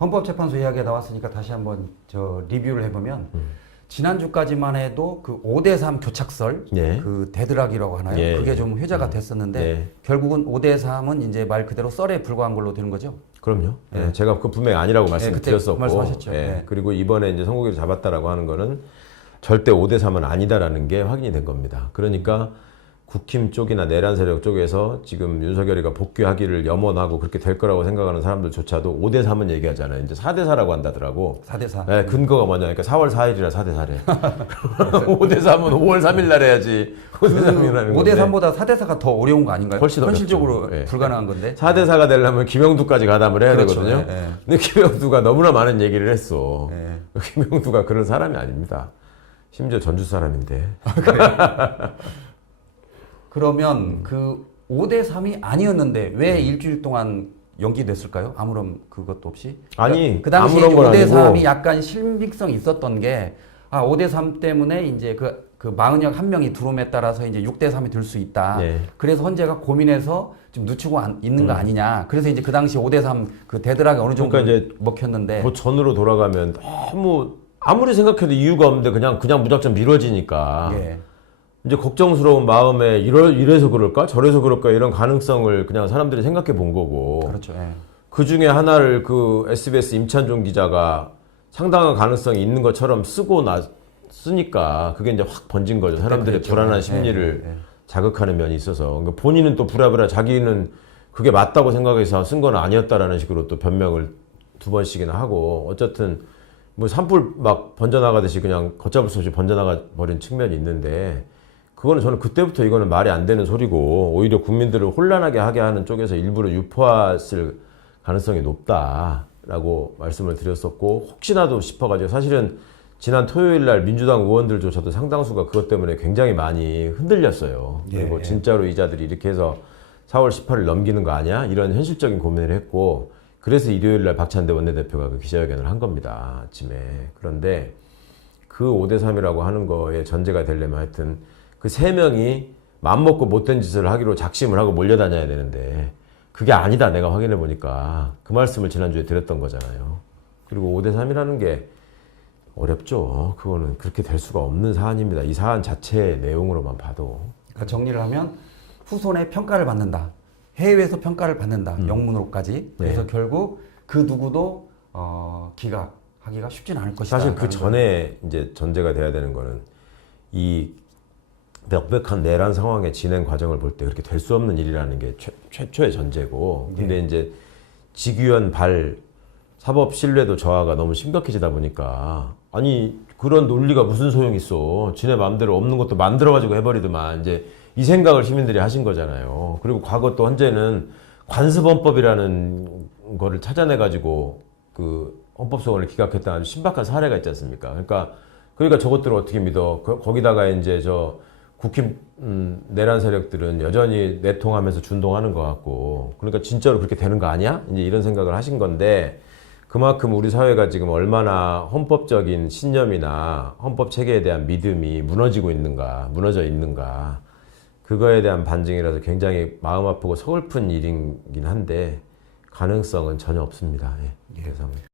헌법재판소 이야기가 나왔으니까 다시 한번 리뷰를 해보면 지난주까지만 해도 그 5대3 교착설, 예. 그 대드락이라고 하나요? 예. 그게 좀 회자가 됐었는데 예. 결국은 5대3은 이제 말 그대로 썰에 불과한 걸로 되는 거죠? 그럼요. 예. 예. 제가 그 분명히 아니라고 말씀드렸었고, 말씀하셨죠. 예. 예. 그리고 이번에 이제 선고기를 잡았다라고 하는 거는 절대 5대3은 아니다라는 게 확인이 된 겁니다. 그러니까 국힘 쪽이나 내란 세력 쪽에서 지금 윤석열이가 복귀하기를 염원하고 그렇게 될 거라고 생각하는 사람들조차도 5대3은 얘기하잖아요. 이제 4대4라고 한다더라고. 4대4. 네, 근거가 뭐냐. 그러니까 4월 4일이라 4대4래. 5대3은 5월 3일 날 해야지. 5대3이라는 건데. 5대3보다 4대4가 더 어려운 거 아닌가요? 훨씬 현실적으로 어렵죠. 예. 불가능한 건데. 4대4가 되려면 김영두까지 가담을 해야 그렇죠. 되거든요. 예, 예. 근데 김영두가 너무나 많은 얘기를 했어. 예. 김영두가 그런 사람이 아닙니다. 심지어 전주 사람인데. 그러면 그 5대3이 아니었는데 왜 일주일 동안 연기됐을까요? 아무런 그것도 없이? 아니, 그 당시에 아무런 건 5대3이 아니고. 약간 신빙성이 있었던 게 5대3 때문에 이제 그 마흔역 한 명이 들어옴에 따라서 이제 6대3이 될 수 있다. 예. 그래서 헌재가 고민해서 좀 늦추고 있는 거 아니냐. 그래서 이제 그 당시 5대3 그 대드락이 어느 정도 그러니까 이제 먹혔는데. 그 전으로 돌아가면 너무 아무리 생각해도 이유가 없는데 그냥 무작정 미뤄지니까. 예. 이제 걱정스러운 마음에 이래서 그럴까? 저래서 그럴까? 이런 가능성을 그냥 사람들이 생각해 본 거고. 그렇죠. 예. 그 중에 하나를 그 SBS 임찬종 기자가 상당한 가능성이 있는 것처럼 쓰니까 그게 이제 확 번진 거죠. 사람들의 그랬죠. 불안한 예, 심리를 예, 예. 자극하는 면이 있어서. 그러니까 본인은 또 부랴부랴 자기는 그게 맞다고 생각해서 쓴 건 아니었다라는 식으로 또 변명을 2번씩이나 하고 어쨌든 뭐 산불 막 번져나가듯이 그냥 걷잡을 수 없이 번져나가 버린 측면이 있는데 그거는 저는 그때부터 이거는 말이 안 되는 소리고 오히려 국민들을 혼란하게 하게 하는 쪽에서 일부러 유포했을 가능성이 높다라고 말씀을 드렸었고 혹시나도 싶어가지고 사실은 지난 토요일 날 민주당 의원들조차도 상당수가 그것 때문에 굉장히 많이 흔들렸어요. 예, 그리고 예. 진짜로 이자들이 이렇게 해서 4월 18일 넘기는 거 아니야? 이런 현실적인 고민을 했고 그래서 일요일 날 박찬대 원내대표가 그 기자회견을 한 겁니다. 아침에. 그런데 그 5대3이라고 하는 거에 전제가 되려면 하여튼 그 3명이 맘먹고 못된 짓을 하기로 작심을 하고 몰려다녀야 되는데 그게 아니다 내가 확인해 보니까 그 말씀을 지난주에 드렸던 거잖아요. 그리고 5대3이라는 게 어렵죠. 그거는 그렇게 될 수가 없는 사안입니다. 이 사안 자체의 내용으로만 봐도. 그러니까 정리를 하면 후손의 평가를 받는다. 해외에서 평가를 받는다. 영문으로까지. 그래서 결국 그 누구도 기각하기가 쉽진 않을 것이다. 사실 그 전에 이제 전제가 돼야 되는 거는 이 명백한 내란 상황의 진행 과정을 볼 때 그렇게 될 수 없는 일이라는 게 최초의 전제고. 근데 이제 직위원 사법 신뢰도 저하가 너무 심각해지다 보니까 아니 그런 논리가 무슨 소용이 있어. 지네 마음대로 없는 것도 만들어가지고 해버리더만 이제 이 생각을 시민들이 하신 거잖아요. 그리고 과거 또 헌재는 관습헌법이라는 거를 찾아내가지고 그 헌법소원을 기각했다는 아주 신박한 사례가 있지 않습니까? 그러니까 저것들을 어떻게 믿어? 거기다가 이제 국힘 내란 세력들은 여전히 내통하면서 준동하는 것 같고 그러니까 진짜로 그렇게 되는 거 아니야? 이제 이런 생각을 하신 건데 그만큼 우리 사회가 지금 얼마나 헌법적인 신념이나 헌법 체계에 대한 믿음이 무너져 있는가 그거에 대한 반증이라서 굉장히 마음 아프고 서글픈 일이긴 한데 가능성은 전혀 없습니다. 예,